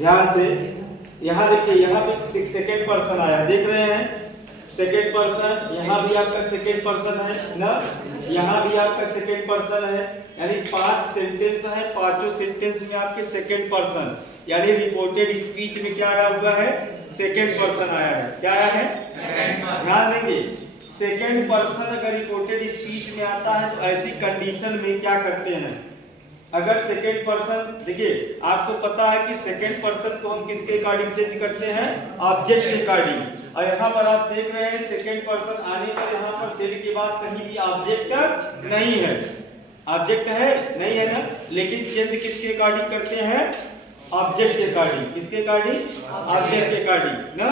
ध्यान से यहाँ देखिए, यहाँ पे सेकेंड पर्सन आया, देख रहे हैं सेकेंड पर्सन, यहाँ भी आपका सेकेंड पर्सन है ना, यहाँ भी आपका सेकेंड पर्सन है, यानी 5 सेंटेंस है, पांचों सेंटेंस में आपके सेकेंड पर्सन, यानी रिपोर्टेड स्पीच में क्या आया हुआ है, सेकेंड पर्सन आया है। क्या आया है? ध्यान देंगे, सेकेंड पर्सन अगर रिपोर्टेड स्पीच में आता है तो ऐसी कंडीशन में क्या करते हैं, अगर सेकेंड पर्सन, देखिए आपको पता है कि सेकेंड पर्सन को हम किसके अकॉर्डिंग चेंज करते हैं, ऑब्जेक्ट के अकॉर्डिंग, और यहाँ पर आप देख रहे हैं सेकेंड पर्सन आने पर यहाँ पर सेड के बाद कहीं भी ऑब्जेक्ट नहीं है, ऑब्जेक्ट है नहीं है ना, लेकिन चेंज किसके अकॉर्डिंग करते हैं, ऑब्जेक्ट के अकॉर्डिंग। किसके अकॉर्डिंग? ऑब्जेक्ट के अकॉर्डिंग ना।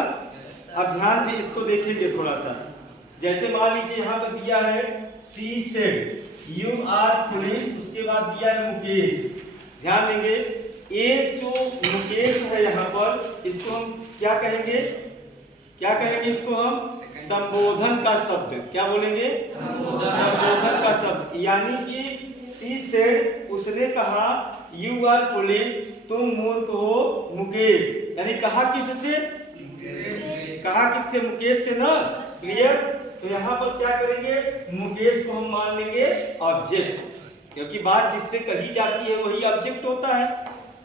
अब ध्यान से इसको देखेंगे थोड़ा सा, जैसे मान लीजिए यहाँ पर दिया है she said you are police, उसके बाद दिया है मुकेश। ध्यान देंगे, ये जो मुकेश है यहाँ पर, इसको हम क्या कहेंगे, क्या कहेंगे इसको हम, संबोधन का शब्द। क्या बोलेंगे? संबोधन का शब्द। यानी कि सी सेड, उसने कहा यू आर पुलिस, तुम मूर्ख हो मुकेश, यानी कहा किससे, कहा किससे, मुकेश से ना। क्लियर? तो यहाँ पर क्या करेंगे, मुकेश को हम मान लेंगे ऑब्जेक्ट, क्योंकि बात जिससे कही जाती है वही ऑब्जेक्ट होता है।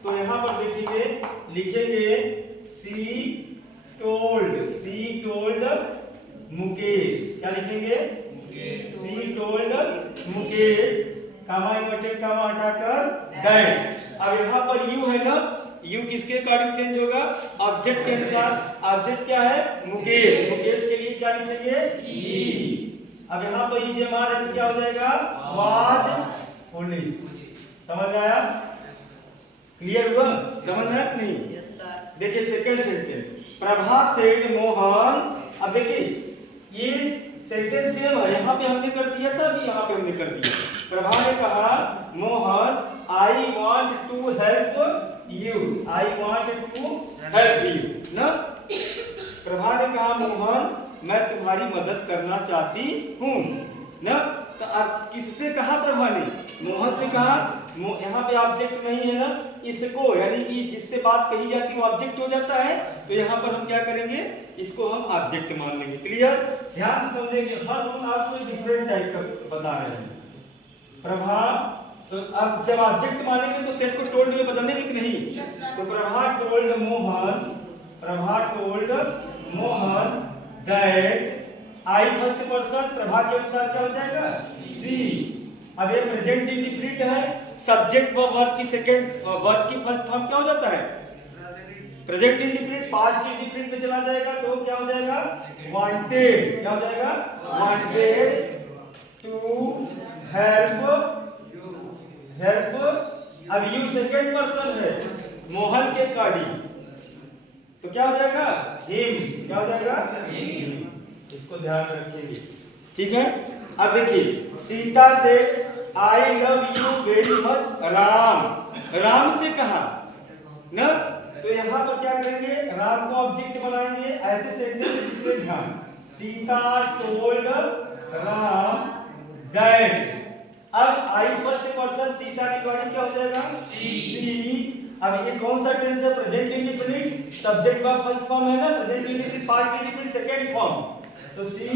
तो यहाँ पर देखेंगे, लिखेंगे सी टोल्ड मुकेश। क्या लिखेंगे? She told Mukesh, comma inverted comma हटाकर दैट। अब यहाँ पर यू है ना, यू किसके अकॉर्डिंग चेंज होगा, ऑब्जेक्ट के अनुसार। ऑब्जेक्ट क्या है? मुकेश। मुकेश के लिए क्या लिखेंगे? ई। अब यहाँ पर ई जमा है तो क्या हो जाएगा, वाज पुलिस। समझ में आया? क्लियर हुआ? समझ में आया नहीं? Yes sir. देखिए second sentence, Prabha said Mohan. अब देखिए ये सेंटेंस सेम है, यहाँ पे हमने कर दिया था, अभी यहाँ पे हमने कर दिया। प्रभा ने कहा Mohan I want to help you, I want to help you ना। प्रभा ने कहा मोहन मैं तुम्हारी मदद करना चाहती हूँ ना। तो अब किससे कहा प्रभा ने? मोहन से कहा। यहाँ पे ऑब्जेक्ट नहीं है ना, इसको, यानी कि जिससे बात कही जाती है वो ऑब्जेक्ट हो जाता है, तो यहाँ पर हम क्या करेंगे, इसको हम ऑब्जेक्ट मान लेंगे। क्लियर? ध्यान से समझेंगे, हर रूल आपको डिफरेंट टाइप का बता रहे हैं। प्रभा, तो अब जब ऑब्जेक्ट मानेंगे तो सेट को टोल्ड में बदलने की नहीं। तो Prabha told Mohan, Prabha told Mohan that, I first person, Prabha के अनुसार क्या हो जाएगा, सी। अब ये प्रेजेंट इंडिफिनिट है, सब्जेक्ट व वर्ब की सेकंड, वर्ब की फर्स्ट फॉर्म क्या हो जाता है, प्रेजेंट इंडिफिनिट। पास्ट इंडिफिनिट में चला जाएगा तो क्या हो जाएगा, वांटेड। क्या हो जाएगा, वांटेड टू हेल्प। अब यू सेकंड पर्सन है, मोहन के अकॉर्डिंग, तो क्या हो जाएगा, हिम। क्या हो जाएगा, हिम। इसको ध्यान में रखेंगे, ठीक है। अब देखिए, सीता से I love you very much Ram, Ram से कहा ना, तो यहाँ पर क्या करेंगे, राम को ऑब्जेक्ट बनाएंगे। ऐसे सेंटेंस जिससे ध्यान, सीता टोल्ड राम दैट। अब आई फर्स्ट पर्सन, सीता के अकॉर्डिंग क्या हो जाएगा, सी। अब ये कौन सा टेंस है, प्रेजेंट इंडिफिनिट, सब्जेक्ट का फर्स्ट फॉर्म है ना, present indefinite, past indefinite second form, तो सी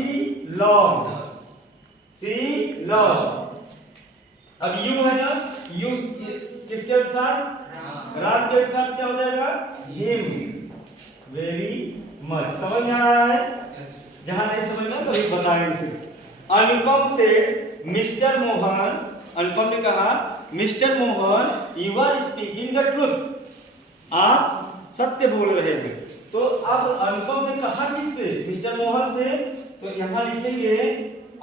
लव, सी लव। अब यू है ना, यू किसके अनुसार, राम के अनुसार क्या हो जाएगा, हिम वेरी मच। समझ में आ रहा है? जहां नहीं समझना तो अभी बताएंगे फिर से। अनुपम से मिस्टर मोहन, अनुपम ने कहा mister Mohan you are speaking the truth, आप सत्य बोल रहे हैं। तो अब अनुपम ने कहा किससे, मिस्टर मोहन से, तो यहाँ लिखेंगे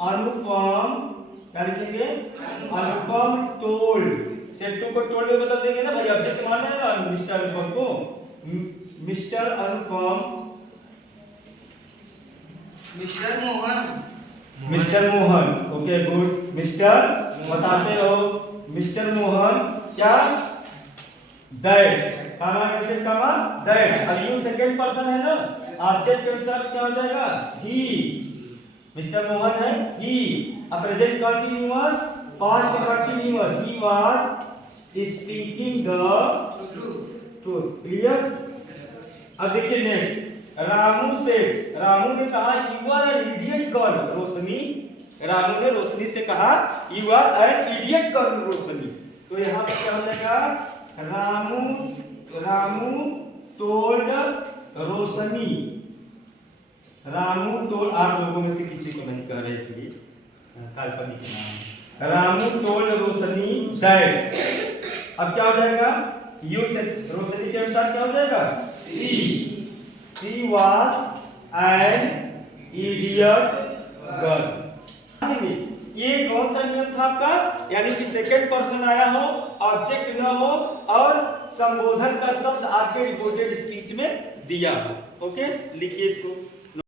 अनुपम, क्या लिखेंगे, अनुपम टोल्ड। सेट टू को टोल्ड में बदल देंगे ना भाई, ऑब्जेक्ट मानना है ना मिस्टर अनुपम को। Mister Anupam, mister Mohan, mister Mohan, okay good. Mister बताते रहो, मिस्टर मोहन क्या, दैट, कामा कामा दैट। अब यू सेकंड पर्सन है ना, ऑब्जेक्ट के अनुसार क्या हो जाएगा, ही। मिस्टर मोहन है ही। अब present continuous, past continuous, he was speaking the truth. Clear? अब देखिए नेक्स्ट, रामू से, रामू ने कहा you are an idiot girl Roshni. Ramu ने रोशनी से कहा you are an idiot girl रोशनी। तो यहाँ पे क्या हो जाएगा, रामू टोल्ड रोशनी। रामू टोल्ड, आप लोगों में से किसी को नहीं कह रहे इसलिए काल्पनिक नाम। Ramu told Roshni that. अब क्या हो जाएगा, यू से रोशनी के अनुसार क्या हो जाएगा, she was an idiot girl. ये कौन सा नियम था आपका, यानी कि सेकंड पर्सन आया हो, ऑब्जेक्ट न हो और संबोधन का शब्द आपके रिपोर्टेड स्पीच में दिया हो। ओके, लिखिए इसको।